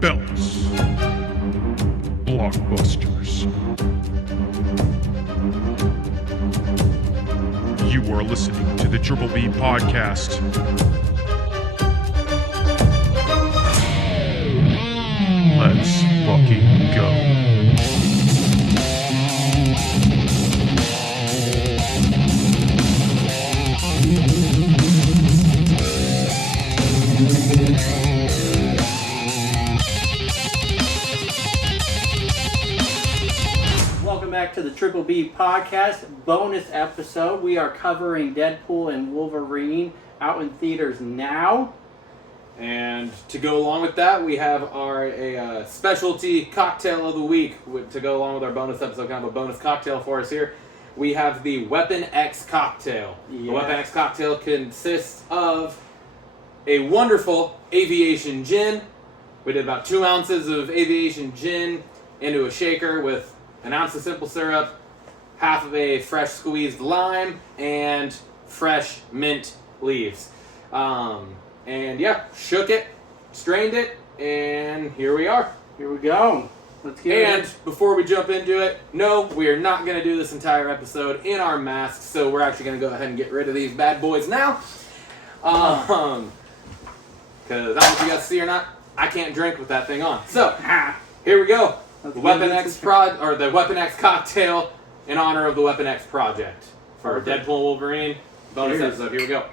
belts. Blockbusters. You are listening to the Triple B Podcast. Let's fucking go. Welcome back to the Triple B Podcast bonus episode. We are covering Deadpool and Wolverine out in theaters now. And to go along with that, we have our specialty cocktail of the week to go along with our bonus episode, kind of a bonus cocktail for us here. We have the Weapon X cocktail. Yeah. The Weapon X cocktail consists of a wonderful aviation gin. We did about 2 ounces of aviation gin into a shaker with an ounce of simple syrup, half of a fresh squeezed lime, and fresh mint leaves. And yeah, shook it, strained it, and here we are. Here we go. Let's get And before we jump into it, no, we are not going to do this entire episode in our masks, so we're actually going to go ahead and get rid of these bad boys now. Because I don't know if you guys see or not, I can't drink with that thing on. So, here we go. The Weapon X cocktail in honor of the Weapon X project for Perfect. Deadpool and Wolverine bonus Cheers. episode. Here we go.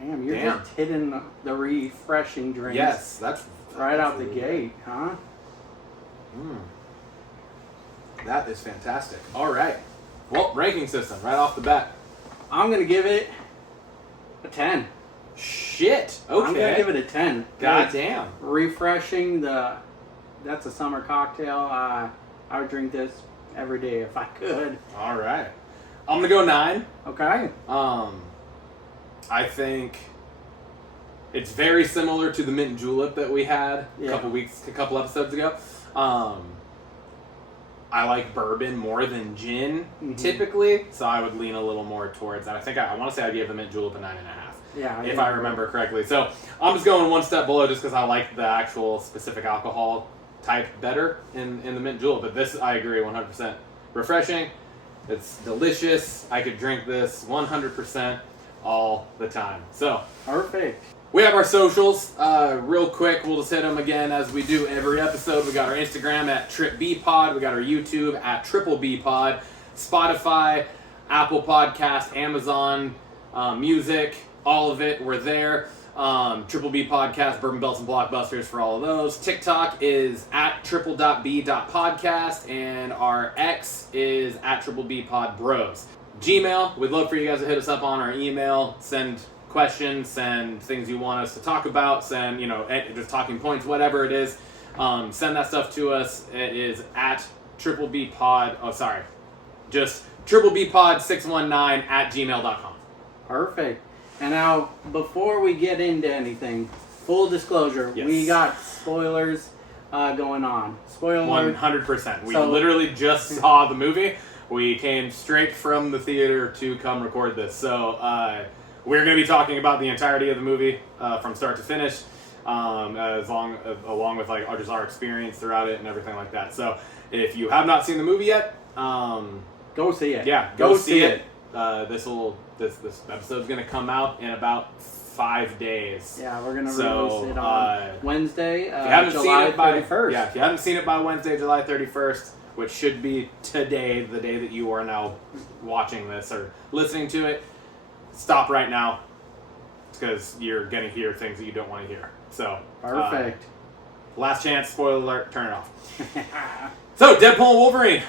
Damn, you're just hitting the refreshing drinks. Yes, that's right out the really gate, huh? That is fantastic. All right. Well, ranking system right off the bat. I'm gonna give it a 10. Shit. Okay. I'm gonna give it a 10. God It's damn. refreshing. That's a summer cocktail. I would drink this every day if I could. All right. I'm gonna go 9. Okay. I think it's very similar to the mint julep that we had a Yeah. couple episodes ago. I like bourbon more than gin typically, so I would lean a little more towards that. I think I want to say I gave the mint julep a 9.5. Yeah. If I remember correctly. So I'm just going one step below just because I like the actual specific alcohol type better in the mint julep. But this, I agree 100%. Refreshing. It's delicious. I could drink this 100% all the time. So Perfect. we have our socials. Real quick, we'll just hit them again as we do every episode. We got our Instagram at TripBpod. We got our YouTube at Triple B Pod. Spotify, Apple Podcast, Amazon Music, all of it. We're there. Triple B Podcast, Bourbon, Belts, and Blockbusters for all of those. TikTok is at triple.b.podcast, and our X is at triplebpodbros. Gmail, we'd love for you guys to hit us up on our email, send questions, send things you want us to talk about, send, just talking points, whatever it is. Send that stuff to us. It is at just triplebpod619 at gmail.com. Perfect. And now, before we get into anything, full disclosure, Yes. we got spoilers going on. Spoiler alert. 100%. We So- literally just saw the movie. We came straight from the theater to come record this. So we're going to be talking about the entirety of the movie from start to finish, along with just our experience throughout it and everything like that. So if you have not seen the movie yet, Go see it. yeah, go see it. This episode's going to come out in about 5 days. Yeah, we're going to So, release it on Wednesday, If you haven't July seen it by 31st. if you haven't seen it by Wednesday, July 31st, which should be today, the day that you are now watching this or listening to it, stop right now because you're going to hear things that you don't want to hear. So, Perfect. Last chance, spoiler alert, turn it off. So, Deadpool and Wolverine.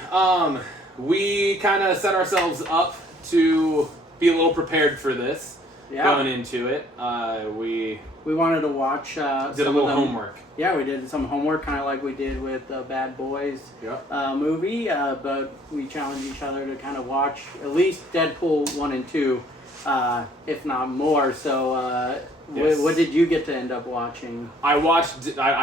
We kind of set ourselves up to be a little prepared for this going into it. We wanted to watch Did a some little of them. homework. Yeah, we did some homework, kind of like we did with the Bad Boys movie, but we challenged each other to kind of watch at least Deadpool 1 and 2, if not more. So Yes. what did you get to end up watching? I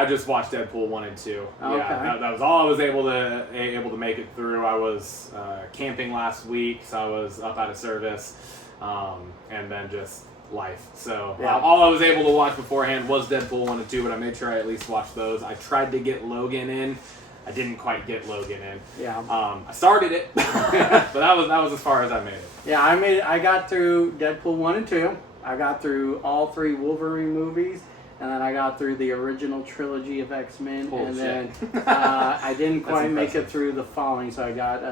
just watched Deadpool 1 and 2. Okay. Yeah, that was all I was able to make it through. I was camping last week, so I was up out of service. and then just life. So Yeah. all I was able to watch beforehand was Deadpool 1 and 2, but I made sure I at least watched those. I tried to get Logan in. I didn't quite get Logan in. Yeah. I started it, but that was as far as I made it. Yeah, I got through Deadpool 1 and 2. I got through all 3 Wolverine movies. And then I got through the original trilogy of X-Men. Oh, and shit. then I didn't That's quite make impressive. it through the following. So I got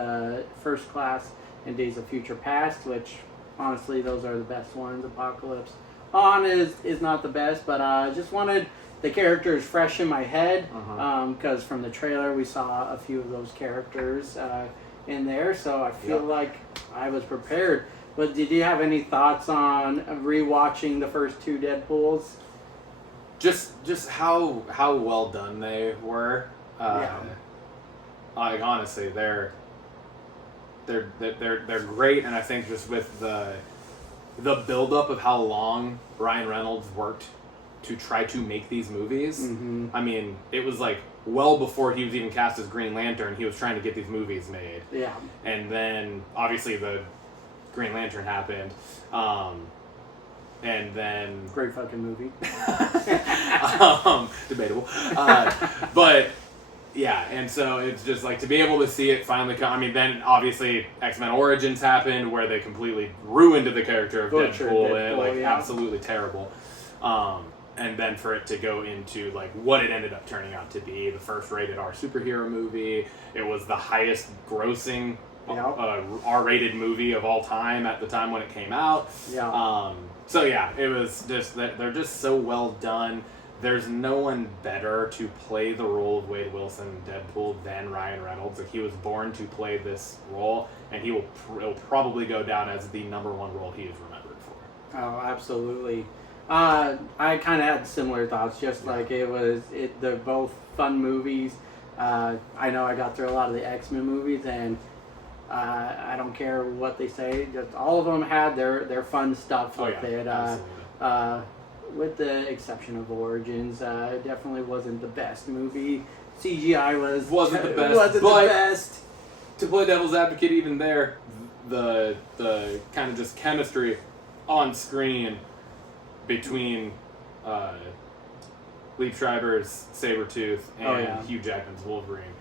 First Class and Days of Future Past, which honestly, those are the best ones. Apocalypse On is not the best, but I just wanted the characters fresh in my head. Because from the trailer, we saw a few of those characters in there. So I feel like I was prepared. But did you have any thoughts on rewatching the first 2 Deadpools? Just how well done they were. Like honestly, they're great, and I think just with the buildup of how long Ryan Reynolds worked to try to make these movies. Mm-hmm. I mean, it was like well before he was even cast as Green Lantern. He was trying to get these movies made. Yeah. And then obviously the Green Lantern happened. And then Great fucking movie. debatable, but yeah, and so it's just like to be able to see it finally come. I mean, then obviously X-Men Origins happened where they completely ruined the character of Deadpool, and like absolutely terrible. And then for it to go into like what it ended up turning out to be, the first rated R superhero movie. It was the highest grossing R-rated movie of all time at the time when it came out. Yeah. So yeah, it was just that they're just so well done. There's no one better to play the role of Wade Wilson in Deadpool than Ryan Reynolds. Like he was born to play this role, and he'll probably go down as the number 1 role he is remembered for. Oh, absolutely. I kind of had similar thoughts. Just like they're both fun movies. I know I got through a lot of the X-Men movies, and I don't care what they say. Just all of them had their fun stuff with it. With the exception of Origins, it definitely wasn't the best movie. CGI wasn't the best. To play devil's advocate, even there, the kind of just chemistry on screen between Liev Schreiber's Sabretooth and Hugh Jackman's Wolverine,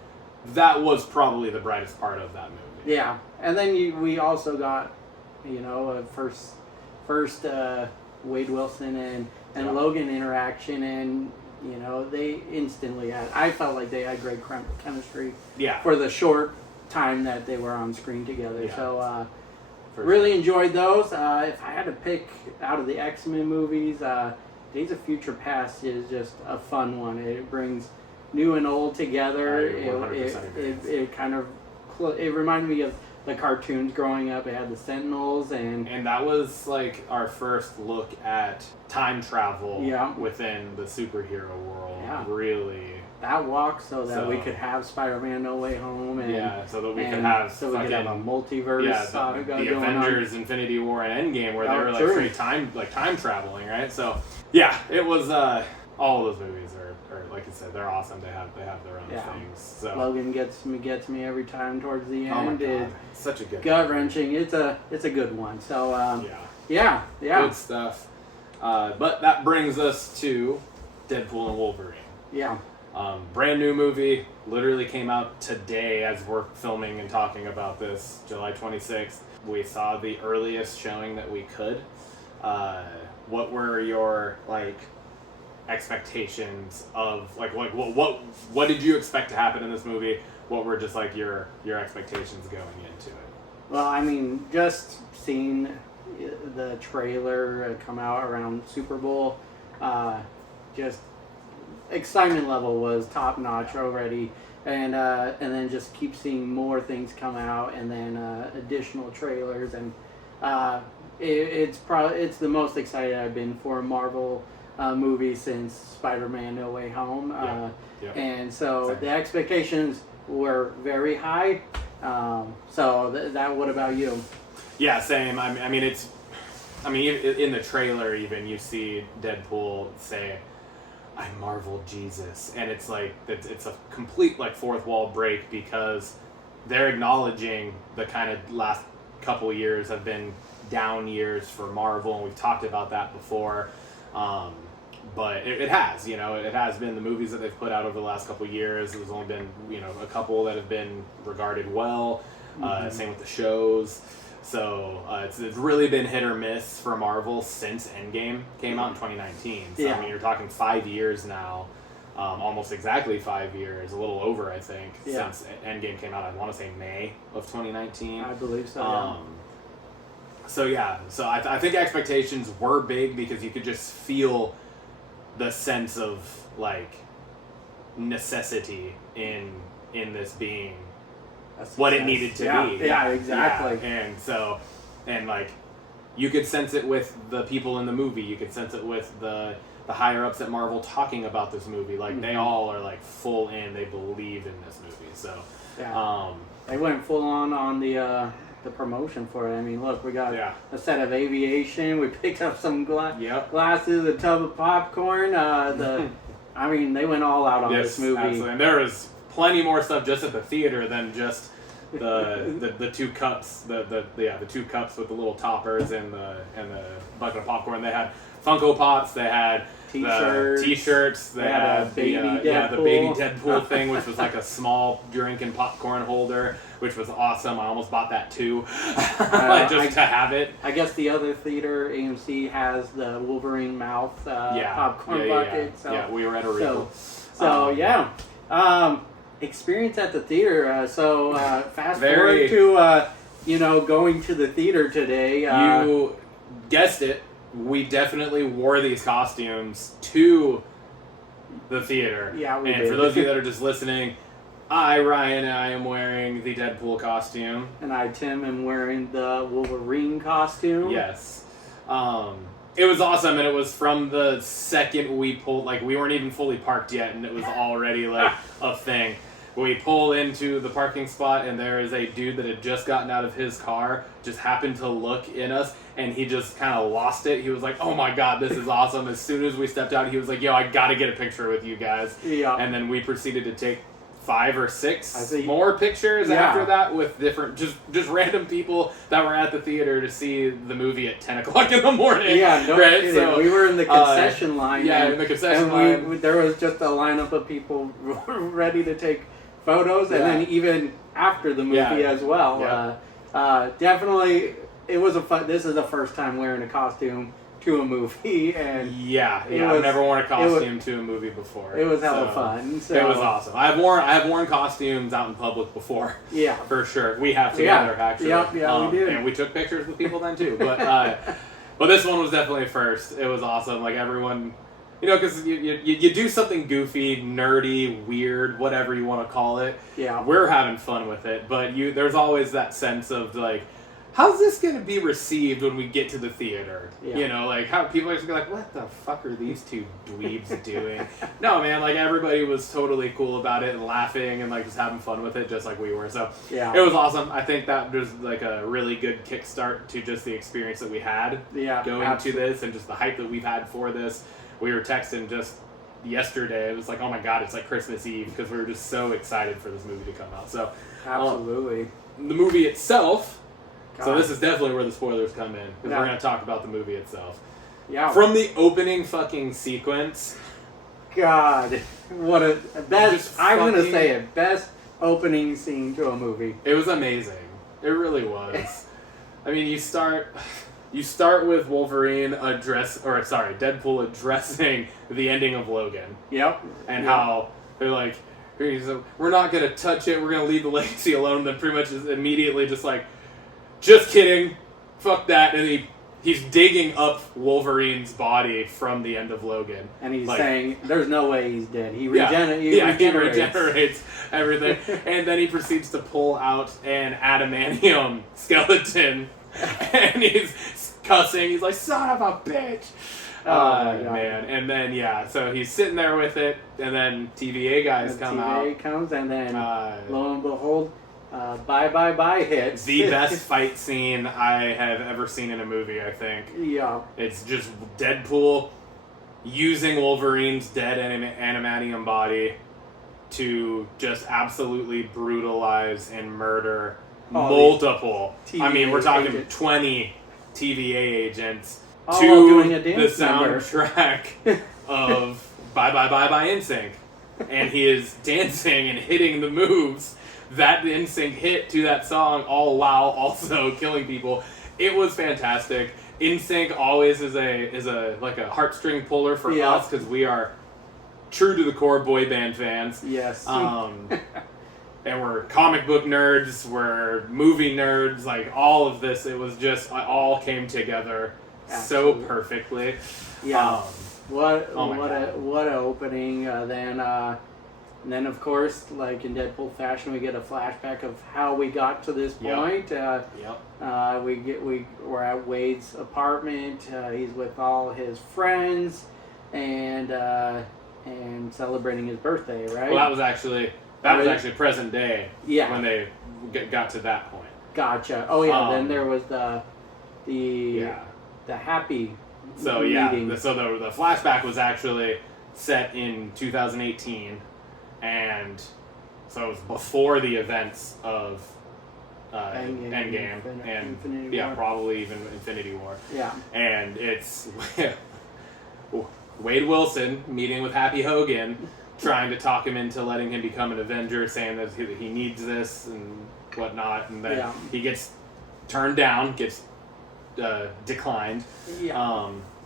that was probably the brightest part of that movie. Yeah, and then we also got, a first Wade Wilson and Logan interaction, and they instantly had. I felt like they had great chemistry. Yeah. For the short time that they were on screen together, Yeah. so really enjoyed those. If I had to pick out of the X-Men movies, Days of Future Past is just a fun one. It brings new and old together. It kind of it reminded me of the cartoons growing up. It had the Sentinels, and that was like our first look at time travel within the superhero world. Yeah. Really. That walk so that we could have Spider-Man No Way Home, and so that we could have a multiverse the Avengers on. Infinity War and Endgame where they were like true. free time traveling, right? So yeah, it was all of those movies are like you said, they're awesome. They have their own things. So Logan gets me every time towards the end. Oh my God. Such a good gut wrenching. It's a good one. So yeah. Good stuff. But that brings us to Deadpool and Wolverine. Yeah. Brand new movie, literally came out today as we're filming and talking about this, July 26th. We saw the earliest showing that we could. What were your expectations of what did you expect to happen in this movie? What were just your expectations going into it? Well, I mean, just seeing the trailer come out around Super Bowl, just excitement level was top notch already, and then just keep seeing more things come out, and then additional trailers, and it's the most excited I've been for a Marvel movie since Spider-Man No Way Home, and so the expectations were very high. So that. What about you? Yeah, same. I mean, in the trailer even you see Deadpool say, "I Marvel Jesus," and it's it's a complete fourth wall break because they're acknowledging the kind of last couple years have been down years for Marvel, and we've talked about that before. But it has, it has been the movies that they've put out over the last couple of years. There's only been, a couple that have been regarded well. Same with the shows. So it's really been hit or miss for Marvel since Endgame came out in 2019. So, I mean, you're talking 5 years now. Almost exactly 5 years, a little over, I think, since Endgame came out. I want to say May of 2019. I believe so, So I think expectations were big because you could just feel the sense of, like, necessity in this being what it needed to be. Yeah, exactly. Yeah. And like, you could sense it with the people in the movie. You could sense it with the higher-ups at Marvel talking about this movie. Like, they all are, like, full in. They believe in this movie. So, they went full on the promotion for it. I mean, look, we got a set of aviation. We picked up some glasses, a tub of popcorn. I mean, they went all out on this movie. Absolutely. And there was plenty more stuff just at the theater than just the two cups, the 2 cups with the little toppers and the bucket of popcorn. They had Funko Pops. They had T-shirts. They had the baby Deadpool thing, which was like a small drink and popcorn holder, which was awesome. I almost bought that too, to have it. I guess the other theater, AMC, has the Wolverine mouth popcorn bucket. So, we were at a Regal. Experience at the theater. Fast forward to going to the theater today. You guessed it. We definitely wore these costumes to the theater. Yeah, we did. And for those of you that are just listening, Ryan, I am wearing the Deadpool costume. And I, Tim, am wearing the Wolverine costume. Yes. It was awesome, and it was from the second we pulled, like, we weren't even fully parked yet, and it was already, like, a thing. We pull into the parking spot, and there is a dude that had just gotten out of his car, just happened to look in us, and he just kind of lost it. He was like, oh my god, this is awesome. As soon as we stepped out, he was like, yo, I gotta get a picture with you guys. Yeah. And then we proceeded to take 5 or 6 more pictures after that with different, just random people that were at the theater to see the movie at 10 o'clock in the morning. Yeah, no right? kidding. So, we were in the concession line. Yeah, in the concession line. There was just a lineup of people ready to take photos, and then even after the movie as well. Yeah. Definitely, it was this is the first time wearing a costume to a movie, and I've never worn a costume to a movie before. It was hella fun. So. It was awesome. I've worn costumes out in public before. Yeah, for sure. We have together actually. Yeah, we did, and we took pictures with people then too. But this one was definitely first. It was awesome. Like, everyone, because you do something goofy, nerdy, weird, whatever you want to call it. Yeah, we're having fun with it, but there's always that sense of, like, how's this going to be received when we get to the theater? Yeah. Like, how people are just going to be like, what the fuck are these two dweebs doing? No, man, like, everybody was totally cool about it and laughing and, like, just having fun with it, just like we were. So, it was awesome. I think that was, like, a really good kickstart to just the experience that we had going to this, and just the hype that we've had for this. We were texting just yesterday. It was like, oh my god, it's like Christmas Eve, because we were just so excited for this movie to come out. So, absolutely. The movie itself... So this is definitely where the spoilers come in, because we're going to talk about the movie itself. Yeah. From the opening fucking sequence. God, what a best! I'm going to say it, best opening scene to a movie. It was amazing. It really was. I mean, you start with Wolverine Deadpool addressing the ending of Logan. Yep. And how they're like, we're not going to touch it. We're going to leave the legacy alone. And then pretty much is immediately just like, just kidding, fuck that, and he's digging up Wolverine's body from the end of Logan. And he's saying, there's no way he's dead. He regenerates everything. And then he proceeds to pull out an adamantium skeleton, and he's cussing, he's like, son of a bitch! Man. And then, so he's sitting there with it, and then TVA guys come out. TVA comes, and then, lo and behold, bye hits. The best fight scene I have ever seen in a movie, I think. Yeah. It's just Deadpool using Wolverine's dead adamantium body to just absolutely brutalize and murder multiple. I mean, we're talking 20 TVA agents while to doing a the dance number. soundtrack of Bye Bye Bye Bye NSYNC. And he is dancing and hitting the moves that the NSYNC hit to that song, all while also killing people. It was fantastic. NSYNC always is a like a heartstring puller for us because we are true to the core boy band fans. Yes. And we're comic book nerds, we're movie nerds, like all of this. It was just, it all came together so perfectly. Yeah. What God. what a opening. Then of course, like in Deadpool fashion, we get a flashback of how we got to this point. We're at Wade's apartment. He's with all his friends and celebrating his birthday, right? Well, that was actually present day. Yeah. When they got to that point. Gotcha. Oh yeah. Then there was the happy. So meeting. the flashback was actually set in 2018, and so it was before the events of Endgame and Infinity War. probably even Infinity War. Yeah. And it's Wade Wilson meeting with Happy Hogan, trying to talk him into letting him become an Avenger, saying that he needs this and whatnot, and then he gets turned down, gets declined,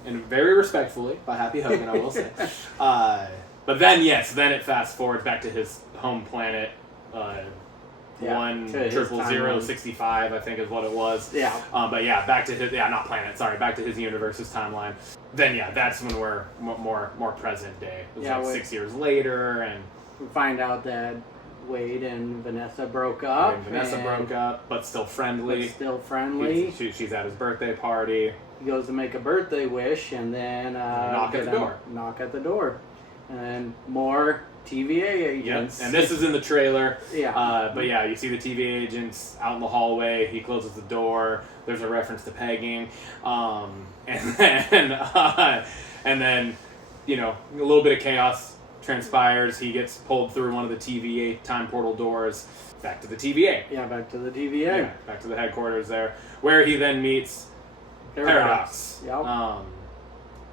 and very respectfully by Happy Hogan, I will say. But then it fast forwards back to his home planet, 10065, I think is what it was. Yeah. But back to his not planet. Sorry, back to his universe's timeline. Then that's when we're more present day. It was 6 years later, and we find out that Wade and Vanessa broke up. Broke up, but still friendly. She's at his birthday party. He goes to make a birthday wish, and then knock at the door, and then more TVA agents. Yep. And this is in the trailer. Yeah. But you see the TVA agents out in the hallway. He closes the door. There's a reference to pegging, and then a little bit of chaos transpires. He gets pulled through one of the TVA time portal doors back to the TVA. Yeah, back to the TVA. Yeah, back to the headquarters there, where he then meets Paradox. Yep.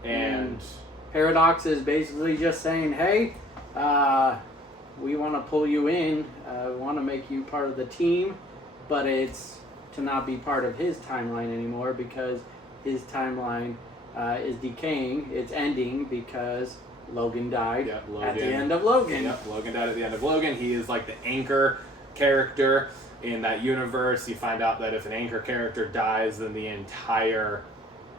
And Paradox is basically just saying, hey, we want to pull you in. We want to make you part of the team, but it's to not be part of his timeline anymore because his timeline is decaying. It's ending because Logan died at the end of Logan. Yep, Logan died at the end of Logan. He is like the anchor character in that universe. You find out that if an anchor character dies, then the entire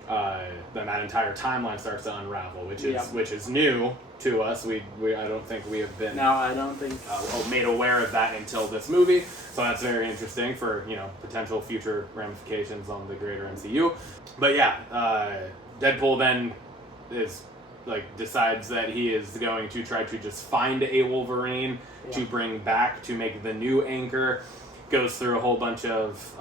that entire timeline starts to unravel, which is new to us. I don't think we have been made aware of that until this movie. So that's very interesting for potential future ramifications on the greater MCU. But Deadpool then decides that he is going to try to just find a Wolverine to bring back to make the new anchor. Goes through a whole bunch of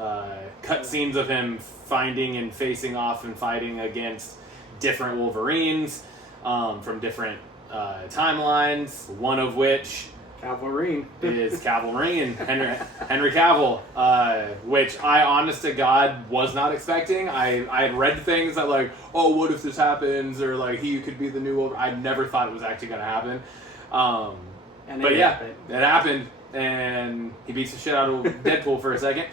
cutscenes of him finding and facing off and fighting against different Wolverines from different timelines. One of which is Cavalry, Henry Cavill, which I, honest to God, was not expecting. I had read things that what if this happens, or he could be the new Wolverine. I never thought it was actually going to happen. It happened, and he beats the shit out of Deadpool for a second.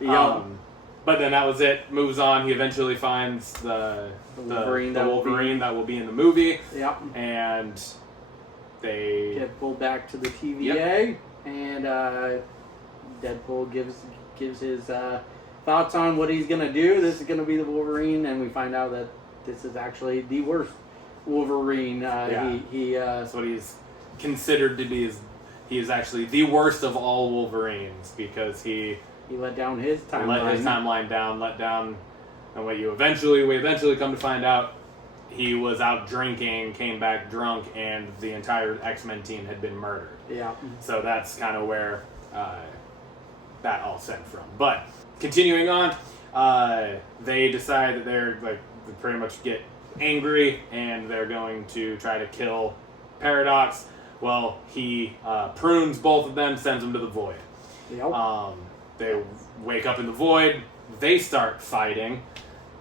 But then that was it. Moves on. He eventually finds the Wolverine that will be in the movie. Yep. And they get pulled back to the TVA, and Deadpool gives his thoughts on what he's gonna do. This is gonna be the Wolverine, and we find out that this is actually the worst Wolverine. That's what he's considered to be. He is actually the worst of all Wolverines because he let down his timeline. Let down, and we eventually come to find out. He was out drinking, came back drunk, and the entire X-Men team had been murdered. Yeah. So that's kind of where that all stemmed from. But continuing on, they decide that they pretty much get angry, and they're going to try to kill Paradox. Well, he prunes both of them, sends them to the Void. Yep. They wake up in the Void. They start fighting.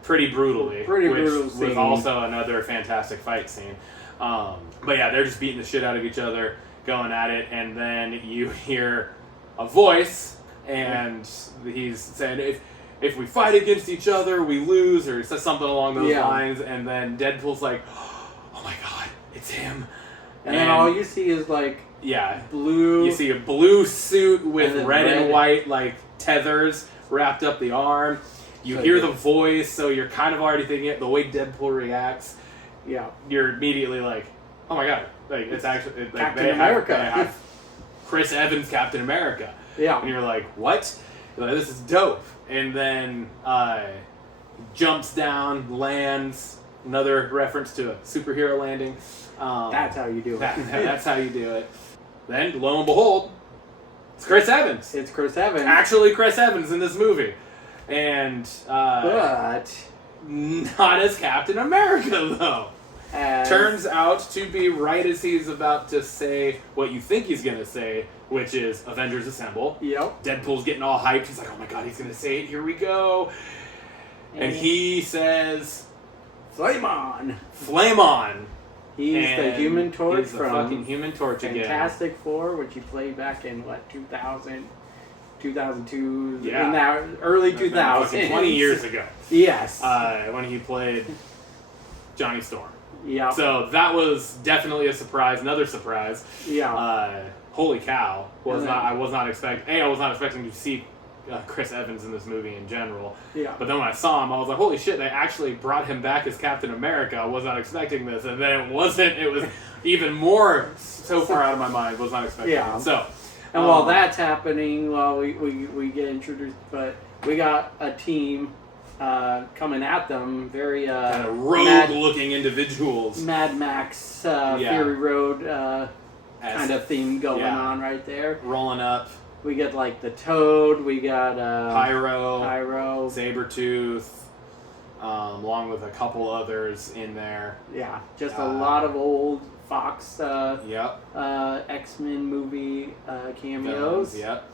pretty brutally. Pretty which brutal was scene. also another fantastic fight scene. But yeah, they're just beating the shit out of each other, going at it, and then you hear a voice, and he's saying, if we fight against each other, we lose, or says something along those lines, and then Deadpool's like, oh my god, it's him. And then all you see is like blue. You see a blue suit with and red and white like tethers wrapped up the arm. You hear the voice, so you're kind of already thinking it. The way Deadpool reacts, you're immediately like, oh my god, like it's actually like Captain America. They have Chris Evans, Captain America. Yeah. And you're like, what? You're like, this is dope. And then jumps down, lands. Another reference to a superhero landing. That's how you do it. That's how you do it. Then, lo and behold, it's Chris Evans. It's Chris Evans. Actually, Chris Evans in this movie. And but not as Captain America, though. Turns out to be right as he's about to say what you think he's going to say, which is Avengers Assemble. Yep. Deadpool's getting all hyped. He's like, oh my god, he's going to say it. Here we go. And he says, Flame on. Flame on. He's the Human Torch he's the from fucking Human Torch Fantastic Four, which he played back in, 2000, 2002, Yeah. in that early 2000s. 20 years ago. Yes. When he played Johnny Storm. Yeah. So that was definitely a surprise. Another surprise. Yeah. Holy cow! I was not expecting to see Chris Evans in this movie in general. Yeah. But then when I saw him, I was like, holy shit! They actually brought him back as Captain America. I was not expecting this, and then it wasn't. It was even more so far out of my mind. Was not expecting. Yeah. It. So. And while that's happening, while we get introduced, but we got a team coming at them, very kind of rogue-looking individuals. Mad Max, Fury Road kind of theme going on right there. Rolling up. We get like the Toad, we got Pyro, Sabretooth, along with a couple others in there. Yeah, just a lot of old Fox X-Men movie cameos. Yep.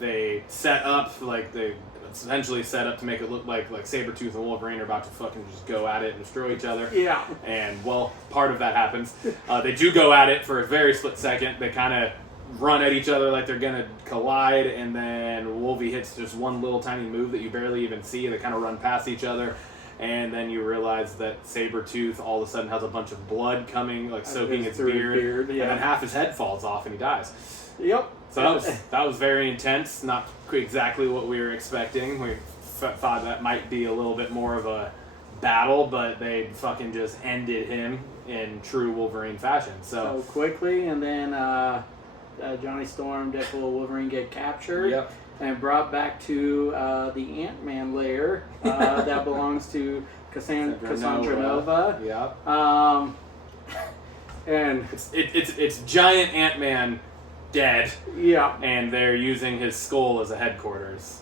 They set up they essentially set up to make it look like Sabretooth and Wolverine are about to fucking just go at it and destroy each other. Yeah. And, well, part of that happens. They do go at it for a very split second. They kind of run at each other like they're going to collide, and then Wolvie hits just one little tiny move that you barely even see. They kind of run past each other, and then you realize that Sabretooth all of a sudden has a bunch of blood coming, soaking its beard, and then half his head falls off and he dies. Yep. So that was very intense. Not exactly what we were expecting. We thought that might be a little bit more of a battle, but they fucking just ended him in true Wolverine fashion. So quickly, and then Johnny Storm, Deadpool, Wolverine get captured and brought back to the Ant-Man lair that belongs to Cassandra Nova. Yeah. And it's giant Ant-Man dead. Yeah. And they're using his skull as a headquarters.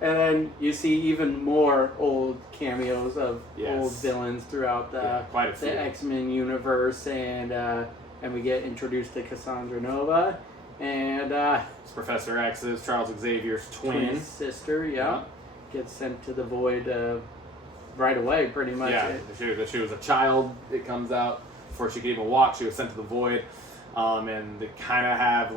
And then you see even more old cameos of old villains throughout the X-Men universe, and we get introduced to Cassandra Nova, and it's Professor X's, Charles Xavier's twin sister. Gets sent to the Void right away, pretty much. Yeah, she was a child. It comes out before she could even walk. She was sent to the Void. And they kind of have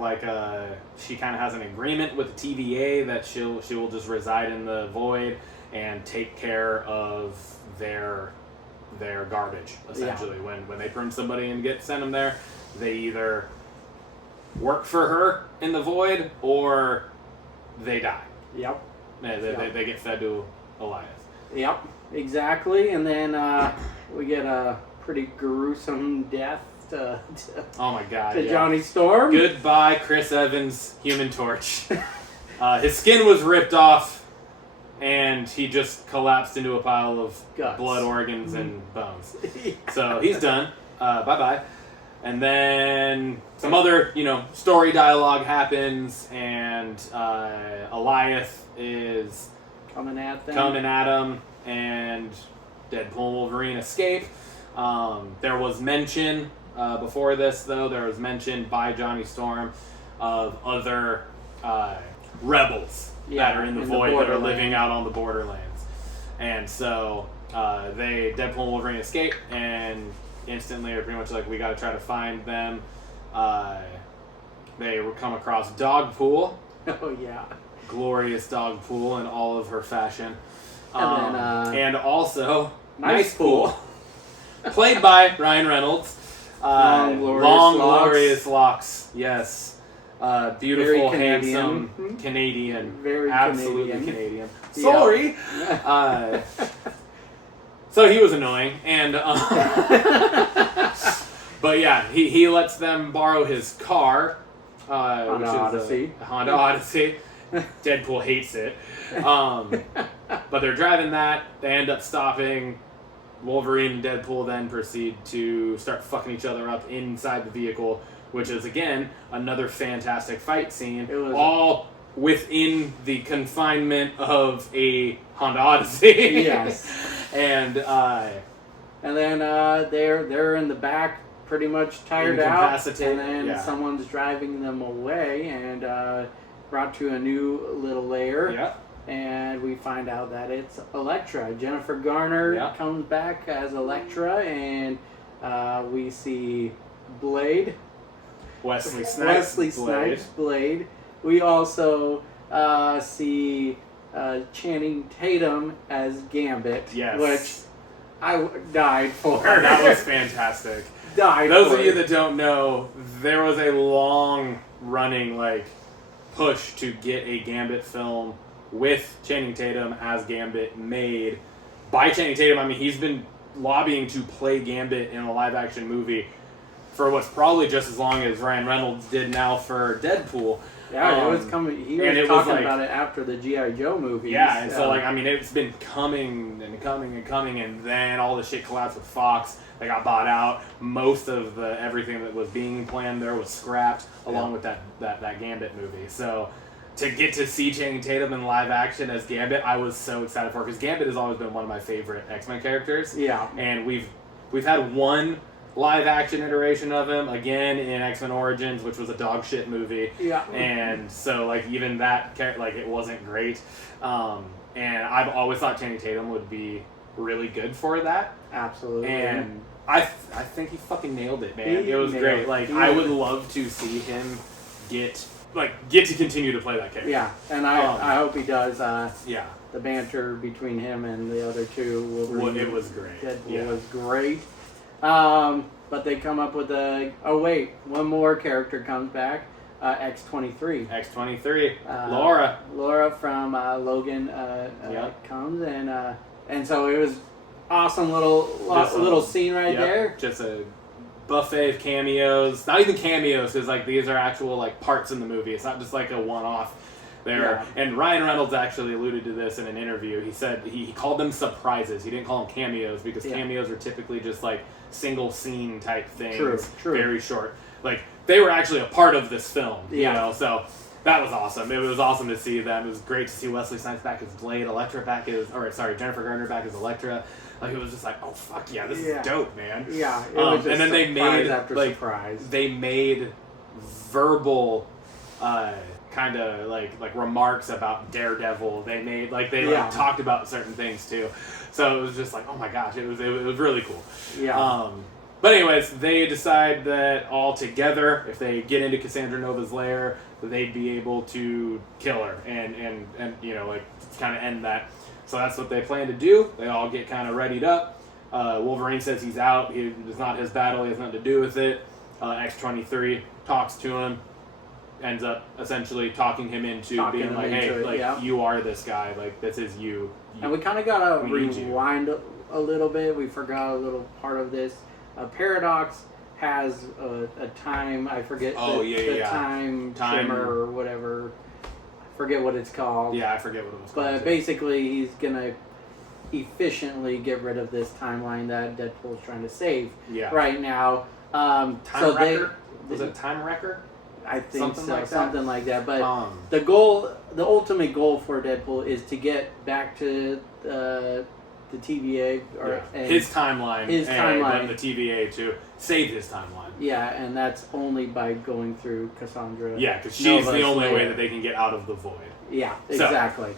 she kind of has an agreement with the TVA that she will just reside in the Void and take care of their garbage, essentially. When they prune somebody and send them there, they either work for her in the Void or they die. Yep. They get fed to Elias. Yep, exactly. And then we get a pretty gruesome death. Oh my god. To Johnny Storm. Goodbye, Chris Evans, Human Torch. His skin was ripped off, and he just collapsed into a pile of blood, organs, and bones. So he's done. Bye-bye. And then some other, story dialogue happens, and Elias is coming at him, and Deadpool and Wolverine escape. There was mention before this, though, there was mention by Johnny Storm of other rebels that are in the Void that are living out on the borderlands. And so Deadpool and Wolverine escape, and instantly are pretty much like, we got to try to find them. They come across Dogpool. Oh yeah. Glorious Dogpool in all of her fashion. And also Nice Pool. Played by Ryan Reynolds. Long, glorious locks. Yes. Beautiful, Very Canadian. handsome Canadian. Very Absolutely Canadian. Sorry. So he was annoying, and but yeah, he lets them borrow his car, which is a Honda Odyssey. Deadpool hates it, but they're driving that. They end up stopping. Wolverine and Deadpool then proceed to start fucking each other up inside the vehicle, which is again another fantastic fight scene. All within the confinement of a Honda Odyssey. Yes. And then they're in the back, pretty much tired out, and then someone's driving them away and brought to a new little lair. Yeah. And we find out that it's Elektra. Jennifer Garner comes back as Elektra, and we see Blade. Wesley Snipes. Blade. We also see Channing Tatum as Gambit, which I died for. That was fantastic. Those of you that don't know, there was a long running push to get a Gambit film with Channing Tatum as Gambit made by Channing Tatum. I mean, he's been lobbying to play Gambit in a live-action movie for what's probably just as long as Ryan Reynolds did now for Deadpool. Yeah, it was coming. He was talking about it after the G.I. Joe movie. Yeah, and so it's been coming and coming and coming, and then all the shit collapsed with Fox. They got bought out. Most of everything that was being planned there was scrapped, along with that Gambit movie. So to get to see Channing Tatum in live action as Gambit, I was so excited for it, because Gambit has always been one of my favorite X-Men characters. Yeah, and we've had one live action iteration of him again in X-Men Origins, which was a dog shit movie. Yeah, and so even that it wasn't great. And I've always thought Channing Tatum would be really good for that. Absolutely. And I think he fucking nailed it, man. It was great. I would love to see him get to continue to play that character. Yeah, and I hope he does. The banter between him and the other two it was great. Deadpool was great. But they come up with one more character comes back. X-23. Laura from Logan comes, and so it was awesome little scene there. Just a buffet of cameos. Not even cameos, because these are actual parts in the movie. It's not just a one-off there. Yeah. And Ryan Reynolds actually alluded to this in an interview. He said he called them surprises. He didn't call them cameos, because cameos are typically just single scene type things. True. Very short. They were actually a part of this film. You know, so that was awesome. It was awesome to see them. It was great to see Wesley Snipes back as Blade, Jennifer Garner back as Elektra. It was just oh fuck yeah, this is dope, man. Yeah. It was just and then they made surprise. They made verbal kind of remarks about Daredevil. They made talked about certain things too. So it was just oh my gosh, it was really cool. Yeah. But anyways, they decide that all together, if they get into Cassandra Nova's lair, that they'd be able to kill her and kind of end that. So that's what they plan to do. They all get kind of readied up. Wolverine says he's out. It's not his battle. He has nothing to do with it. X-23 talks to him, ends up essentially talking him into being hey, you are this guy. This is you. And we kind of got to rewind a little bit. We forgot a little part of this. Paradox has a time, I forget the time trimmer or whatever. I forget what it's called. Yeah, I forget what it was called. But basically, he's going to efficiently get rid of this timeline that Deadpool's trying to save right now. Time Wrecker? Was it Time Wrecker? I think something like that. But the ultimate goal for Deadpool is to get back to the TVA his timeline, and the TVA to save his timeline. Yeah, and that's only by going through Cassandra. Yeah, because she's the only way that they can get out of the void. Yeah, exactly.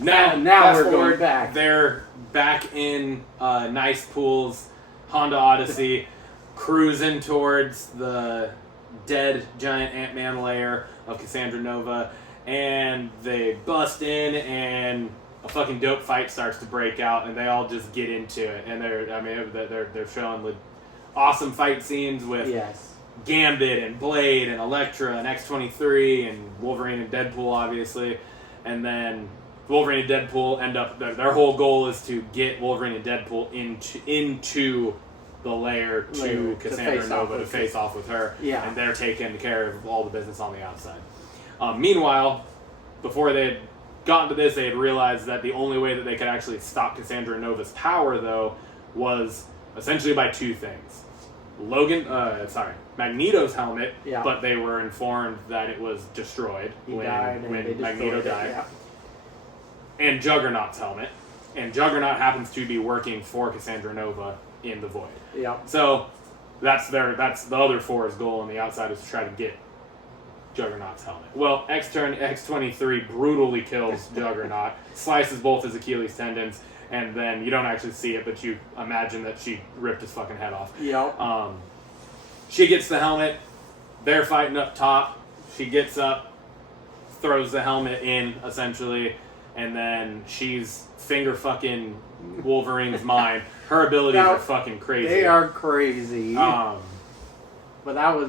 Now we're going back. They're back in Nice Pool's Honda Odyssey, cruising towards the dead giant Ant-Man lair of Cassandra Nova, and they bust in, and a fucking dope fight starts to break out, and they all just get into it, and they're showing awesome fight scenes with Gambit and Blade and Elektra and X-23 and Wolverine and Deadpool, obviously, and then Wolverine and Deadpool end up, their whole goal is to get Wolverine and Deadpool into the lair to Cassandra Nova to face off with her, and they're taking care of all the business on the outside. Meanwhile, before they had gotten to this, they had realized that the only way that they could actually stop Cassandra Nova's power, though, was essentially by two things. Magneto's helmet, but they were informed that it was destroyed when Magneto died. Yeah. And Juggernaut's helmet. And Juggernaut happens to be working for Cassandra Nova in the Void. Yeah. So that's the other four's goal on the outside, is to try to get Juggernaut's helmet. Well, X-23 brutally kills Juggernaut, slices both his Achilles tendons, and then you don't actually see it, but you imagine that she ripped his fucking head off. Yep. She gets the helmet. They're fighting up top. She gets up, throws the helmet in, essentially, and then she's finger fucking Wolverine's mind. Her abilities are fucking crazy. They are crazy. But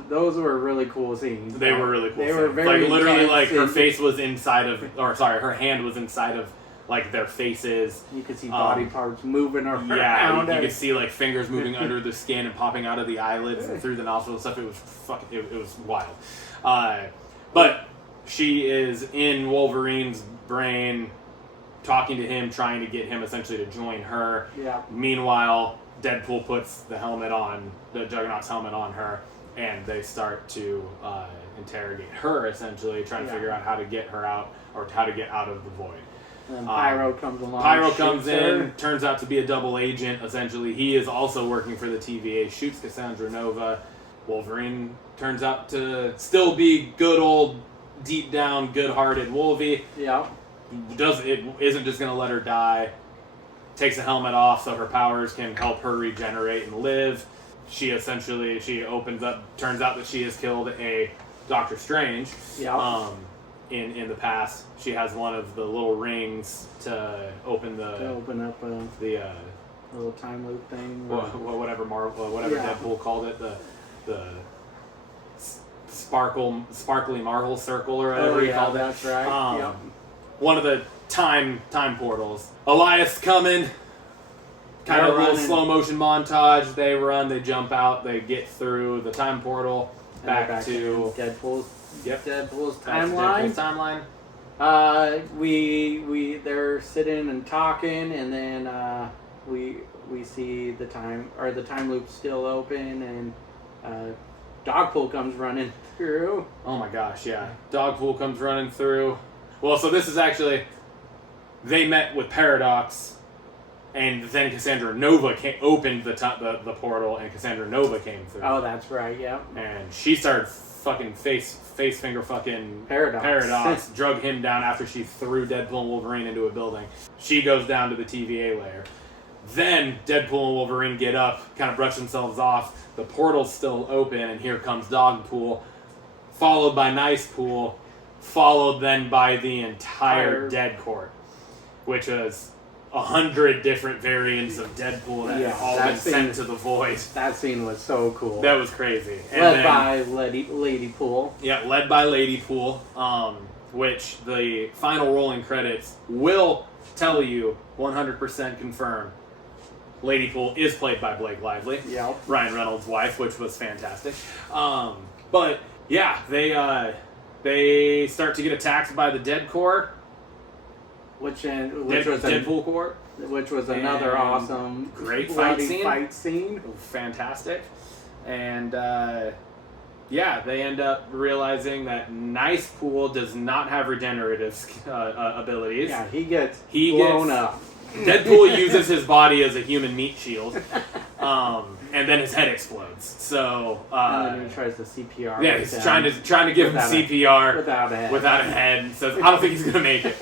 those were really cool scenes. They were really cool. They were very literally her face was inside of, her hand was inside of their faces. You could see body parts moving around. Yeah, you could see fingers moving under the skin and popping out of the eyelids and through the nostrils and stuff. It was fucking, it was wild. But she is in Wolverine's brain, talking to him, trying to get him essentially to join her. Yeah. Meanwhile, Deadpool puts the Juggernaut's helmet on her, and they start to interrogate her, essentially, trying to figure out how to get her out, or how to get out of the Void. And Pyro comes along. Pyro comes in, turns out to be a double agent, essentially. He is also working for the TVA, shoots Cassandra Nova. Wolverine turns out to still be good old, deep down, good-hearted Wolvie. Yeah. Isn't just going to let her die. Takes the helmet off so her powers can help her regenerate and live. She opens up, turns out that she has killed a Doctor Strange. Yeah. In the past, she has one of the little rings to open up the little time loop thing. Whatever Deadpool called it, the sparkly Marvel circle or whatever he called it. That's right. Yep. One of the time portals. Elias coming. Kind of a little slow motion montage. They run, they jump out, they get through the time portal back to Deadpool's. Yep. Deadpool's timeline. They're sitting and talking, and then we see the time loop still open, and Dogpool comes running through. Oh my gosh, yeah. Dogpool comes running through. Well, so this is actually, they met with Paradox, and then Cassandra Nova opened the portal, and Cassandra Nova came through. Oh, that's right. Yeah. And she started fucking face finger fucking Paradox drug him down after she threw Deadpool and Wolverine into a building. She goes down to the TVA layer. Then Deadpool and Wolverine get up, kind of brush themselves off. The portal's still open, and here comes Dogpool, followed by Nice Pool, followed then by the entire Dead Court, which was 100 different variants of Deadpool that had all been sent to the Void. That scene was so cool. That was crazy. Led by Lady Pool. Yeah, led by Lady Pool, which the final rolling credits will tell you 100% confirm. Lady Pool is played by Blake Lively, Ryan Reynolds' wife, which was fantastic. But yeah, they start to get attacked by the Dead Corps. Which was Deadpool Corps. Which was another awesome, great fight scene. Fantastic. And they end up realizing that Nice Pool does not have regenerative abilities. Yeah, he gets blown up. Deadpool uses his body as a human meat shield, and then his head explodes. So and then he tries to CPR. Yeah, he's trying to give him CPR without a head. Without a head, and says, "I don't think he's gonna make it."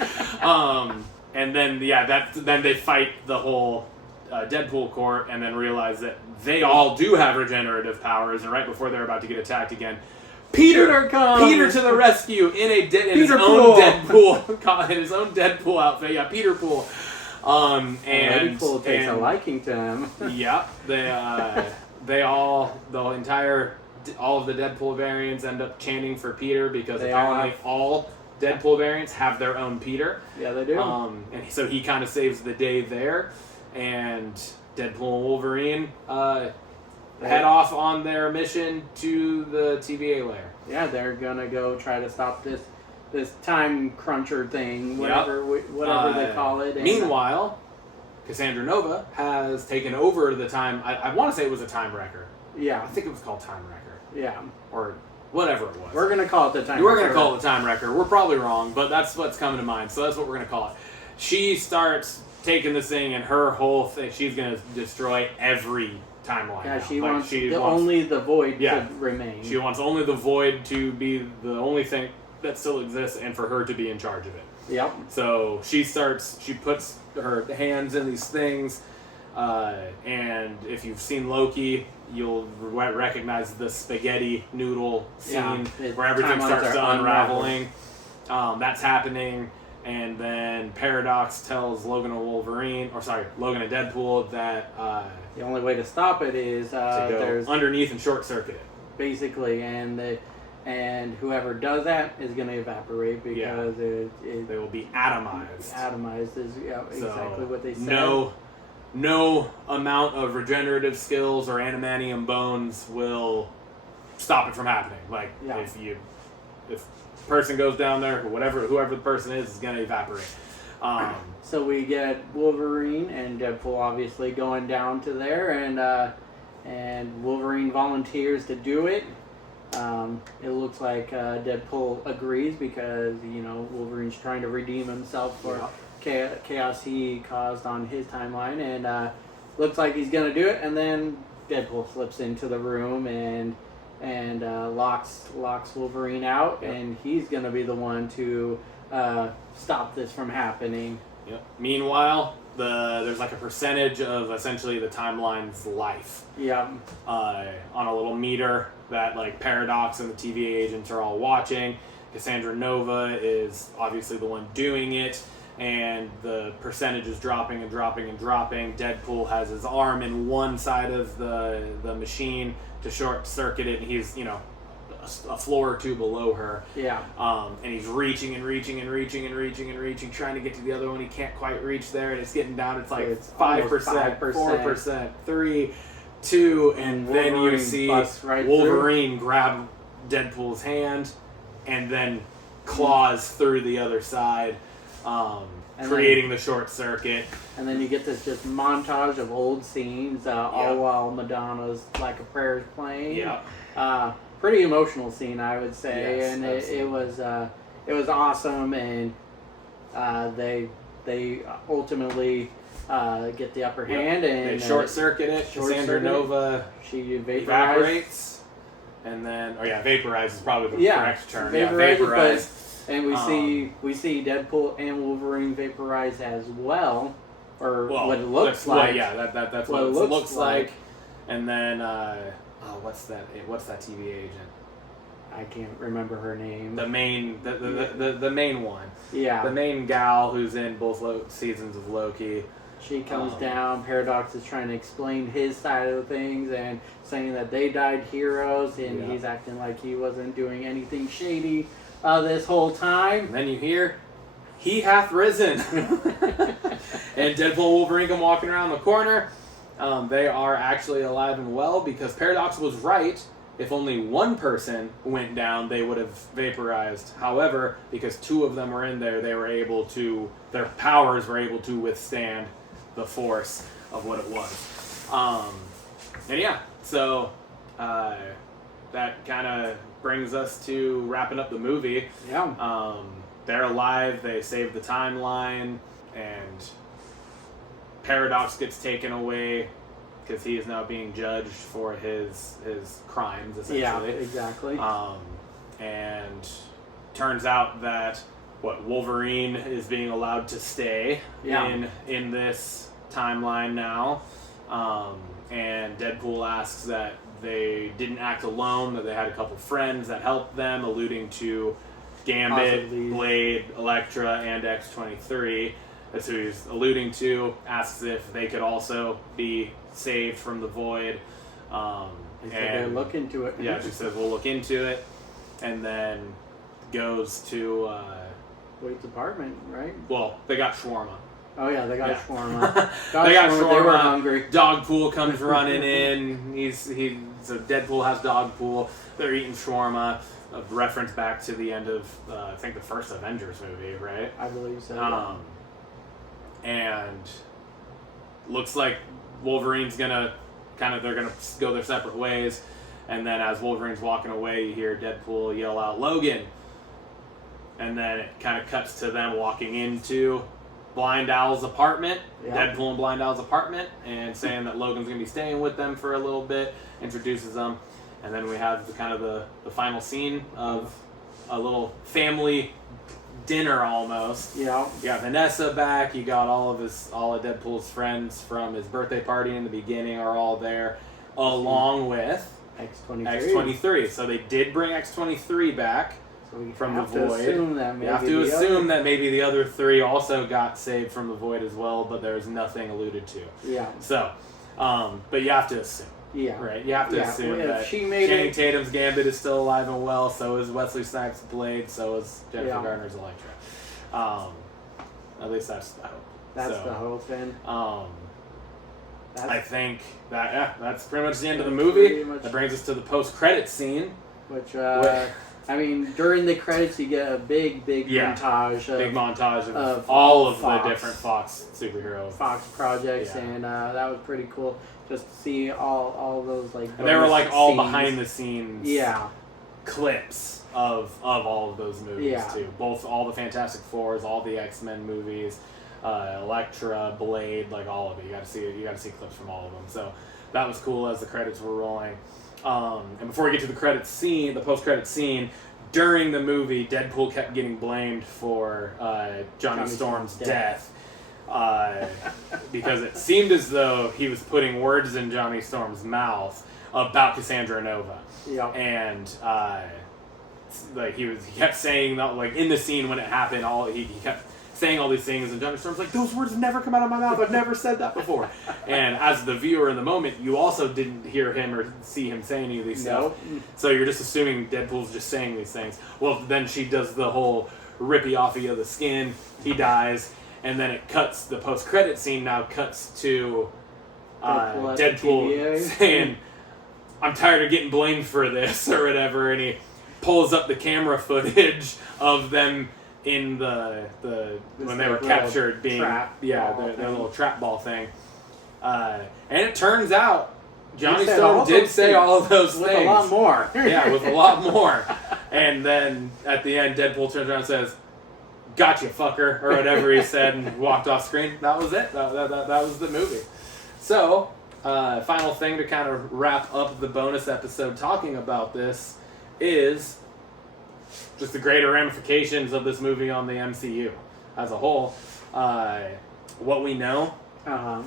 And then then they fight the whole Deadpool court, and then realize that they all do have regenerative powers. And right before they're about to get attacked again, Peter comes. Peter to the rescue in his own Deadpool outfit. Yeah, Peter Pool. And Lady Pool takes a liking to him. Yeah, all of the Deadpool variants end up chanting for Peter because apparently all Deadpool variants have their own Peter. Yeah, they do. And so he kind of saves the day there, and Deadpool and Wolverine head off on their mission to the TVA lair. Yeah, they're gonna go try to stop this time cruncher thing, whatever they call it. And meanwhile, Cassandra Nova has taken over the time. I want to say it was a time wrecker. Yeah, I think it was called Time Wrecker. Yeah, or whatever it was. We're gonna call it the time. We're gonna call it the Time Wrecker. We're probably wrong, but that's what's coming to mind. So that's what we're gonna call it. She starts taking this thing, and her whole thing, she's gonna destroy every timeline. Yeah, now. she wants only the Void to remain. She wants only the Void to be the only thing that still exists, and for her to be in charge of it. Yep. So she puts her hands in these things, and if you've seen Loki, you'll recognize the spaghetti noodle scene where everything starts unraveling. That's happening, and then Paradox tells Logan and Deadpool that the only way to stop it is to go there's underneath and short circuit it. Basically, and whoever does that is going to evaporate because they will be atomized. Atomized is exactly what they said. No amount of regenerative skills or animanium bones will stop it from happening. If a person goes down there, whoever the person is going to evaporate. So we get Wolverine and Deadpool obviously going down to there, and Wolverine volunteers to do it. It looks like Deadpool agrees because Wolverine's trying to redeem himself for chaos he caused on his timeline, and looks like he's gonna do it. And then Deadpool slips into the room and locks Wolverine out, and he's gonna be the one to stop this from happening. Yep. Meanwhile, there's like a percentage of essentially the timeline's life. Yeah. On a little meter that Paradox and the TVA agents are all watching. Cassandra Nova is obviously the one doing it, and the percentage is dropping and dropping and dropping. Deadpool has his arm in one side of the machine to short circuit it, and he's a floor or two below her. Yeah. And he's reaching and reaching and reaching and reaching and reaching, trying to get to the other one. He can't quite reach there, and it's getting down. It's 5%, 4%, 3, 2, and then you see Wolverine grab Deadpool's hand and then claws through the other side, creating the short circuit. And then you get this just montage of old scenes, all while Madonna's Like a Prayer is playing. Yeah. Pretty emotional scene, I would say, yes, and it was awesome, and they ultimately get the upper hand, and they short circuit it. Cassandra Nova she evaporates, and then vaporize is probably the correct term. Vaporize. And we see Deadpool and Wolverine vaporize as well, what it looks like. That's what it looks like. And then what's that TV agent? I can't remember her name. The main one. Yeah. The main gal who's in both seasons of Loki. She comes down. Paradox is trying to explain his side of things and saying that they died heroes, and he's acting like he wasn't doing anything shady this whole time. And then you hear, "He hath risen," and Deadpool and Wolverine come walking around the corner. They are actually alive and well because Paradox was right. If only one person went down, they would have vaporized. However, because two of them were in there, their powers were able to withstand the force of what it was. So that kind of brings us to wrapping up the movie. Yeah. They're alive. They saved the timeline, and Paradox gets taken away because he is now being judged for his crimes, essentially. Yeah, exactly. And turns out that Wolverine is being allowed to stay in this timeline now. And Deadpool asks that they didn't act alone, that they had a couple friends that helped them, alluding to Gambit, Blade, Elektra, and X-23. That's who he's alluding to. Asks if they could also be saved from the void. They said they'll look into it. Yeah, she says we'll look into it. And then goes to... Wade's apartment, right? Well, they got shawarma. Oh yeah, they got shawarma. They got shawarma. They were hungry. Dogpool comes running in. So Deadpool has Dogpool. They're eating shawarma. A reference back to the end of I think the first Avengers movie, right? I believe so. And looks like Wolverine's gonna they're gonna go their separate ways. And then as Wolverine's walking away, you hear Deadpool yell out, "Logan!" And then it kind of cuts to them walking into Blind Owl's apartment, Deadpool and Blind Owl's apartment, and saying that Logan's going to be staying with them for a little bit, introduces them. And then we have the final scene of a little family dinner almost. Yeah. You got Vanessa back, you got all of Deadpool's friends from his birthday party in the beginning are all there, along with X-23. So they did bring X-23 back. From the void. You have to assume that maybe the other three also got saved from the void as well, but there's nothing alluded to. Yeah. So, but you have to assume. Yeah. Right? You have to assume that Channing Tatum's Gambit is still alive and well, so is Wesley Snipes' Blade, so is Jennifer Garner's Elektra. At least that's the hope. That's the hope, then. I think that's pretty much the end of the movie. That brings us to the post-credits scene. Which I mean, during the credits, you get a big montage. Big montage of all of the different Fox superhero projects, and that was pretty cool. Just to see all those and they were all behind the scenes. Yeah. Clips of all of those movies too. Both all the Fantastic Fours, all the X-Men movies, Elektra, Blade, all of it. You got to see clips from all of them. So that was cool as the credits were rolling. And before we get to the post-credits scene, during the movie, Deadpool kept getting blamed for Johnny Storm's death because it seemed as though he was putting words in Johnny Storm's mouth about Cassandra Nova. Yeah. And he kept saying that, in the scene when it happened, he kept saying all these things, and Johnny Storm's like, those words have never come out of my mouth. I've never said that before. And as the viewer in the moment, you also didn't hear him or see him say any of these stuff. So you're just assuming Deadpool's just saying these things. Well, then she does the whole rippy offy of the skin. He dies, and then it cuts. The post-credit scene now cuts to Deadpool saying, "I'm tired of getting blamed for this," or whatever, and he pulls up the camera footage of them in when they were captured being their little trap ball thing, and it turns out Johnny Storm did say all of those things with a lot more. with a lot more. And then at the end, Deadpool turns around and says, "Gotcha, fucker," or whatever he said, and walked off screen. That was it. That was the movie. So, final thing to kind of wrap up the bonus episode talking about this is just the greater ramifications of this movie on the MCU as a whole. What we know. I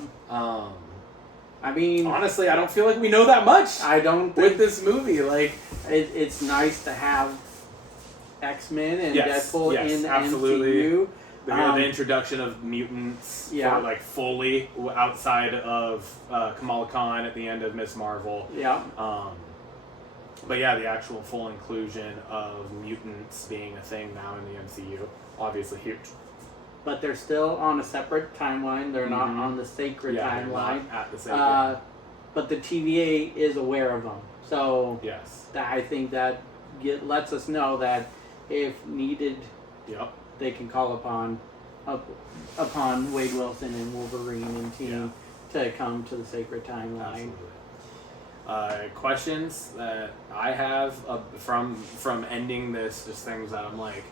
mean, honestly, I don't feel like we know that much. I don't with this movie. It's nice to have X-Men and Deadpool in the absolutely. MCU. The introduction of mutants, fully outside of Kamala Khan at the end of Ms. Marvel. Yeah. But the actual full inclusion of mutants being a thing now in the MCU, obviously huge. But they're still on a separate timeline. They're not on the sacred timeline. Not at the sacred. But the TVA is aware of them. So I think that lets us know that if needed, they can call upon Wade Wilson and Wolverine and team to come to the sacred timeline. Absolutely. Questions that I have from ending this, just things that I'm like,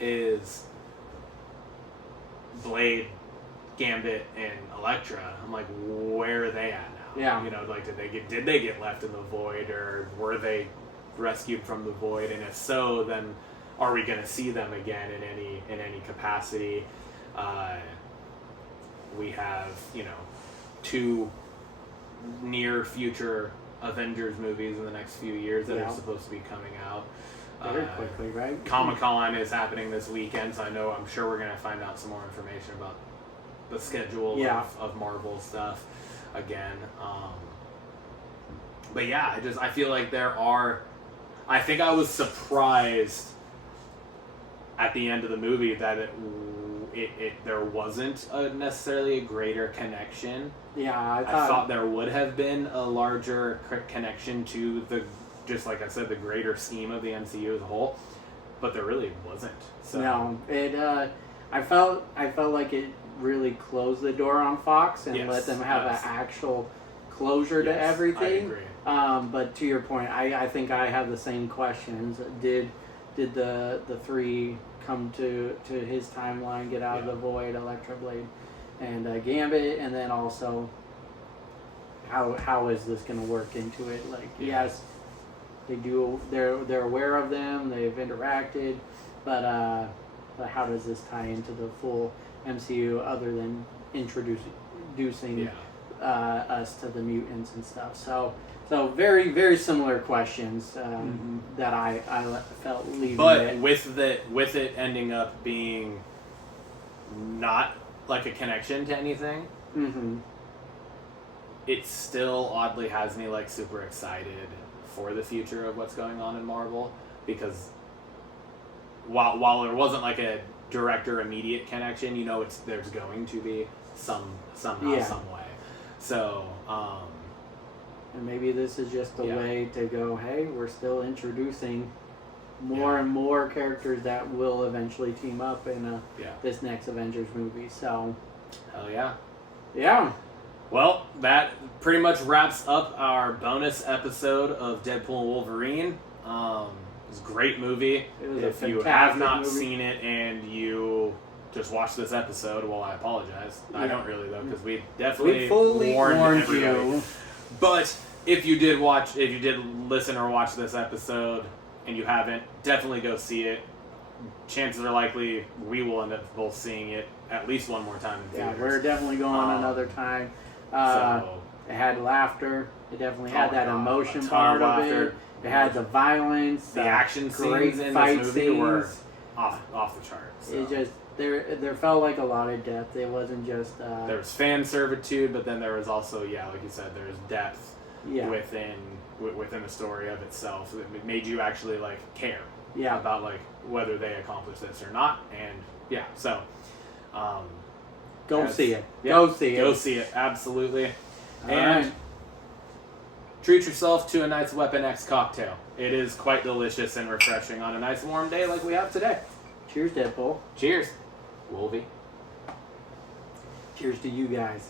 is Blade, Gambit, and Elektra. I'm like, where are they at now? Yeah. Did they get left in the void, or were they rescued from the void? And if so, then are we going to see them again in any capacity? We have, you know, 2 near future Avengers movies in the next few years that are supposed to be coming out. Very quickly, right? Comic-Con is happening this weekend, so I'm sure we're going to find out some more information about the schedule of Marvel stuff again. But yeah, I feel like I think I was surprised at the end of the movie that there wasn't necessarily a greater connection. Yeah, I thought there would have been a larger connection to just like I said, the greater scheme of the MCU as a whole, but there really wasn't. So. No, I felt like it really closed the door on Fox and let them have an actual closure to everything. I agree. But to your point, I think I have the same questions. Did the 3 come to his timeline, get out of the void, Electro Blade, and Gambit, and then also how is this going to work into it? Like, yes, they do. They're aware of them. They've interacted, but how does this tie into the full MCU other than introducing us to the mutants and stuff? So very, very similar questions that I felt leaving. But with it ending up being not like a connection to anything, it still oddly has me like super excited for the future of what's going on in Marvel, because while there wasn't like a direct or immediate connection, you know, there's going to be somehow some way. So. And maybe this is just a way to go, hey, we're still introducing more and more characters that will eventually team up in this next Avengers movie. So, hell yeah. Yeah. Well, that pretty much wraps up our bonus episode of Deadpool and Wolverine. It was a great movie. If you have not seen it and you just watched this episode, well, I apologize. I don't really, though, because we definitely warned you. But if you did listen or watch this episode and you haven't, definitely go see it. Chances are likely we will end up both seeing it at least one more time in theaters. Yeah, we're definitely going another time. It had laughter. It definitely had that emotion part of it. It had the violence. The action scenes in this movie were off the charts. So. It just there felt like a lot of depth. It wasn't just there was fan servitude, but then there was also like you said, there's depth within the story of itself. It made you actually like care about like whether they accomplished this or not, and so go see it. Go see it, absolutely. And treat yourself to a nice Weapon X cocktail. It is quite delicious and refreshing on a nice warm day like we have today. Cheers, Deadpool. Cheers, Wolvie. Cheers to you guys.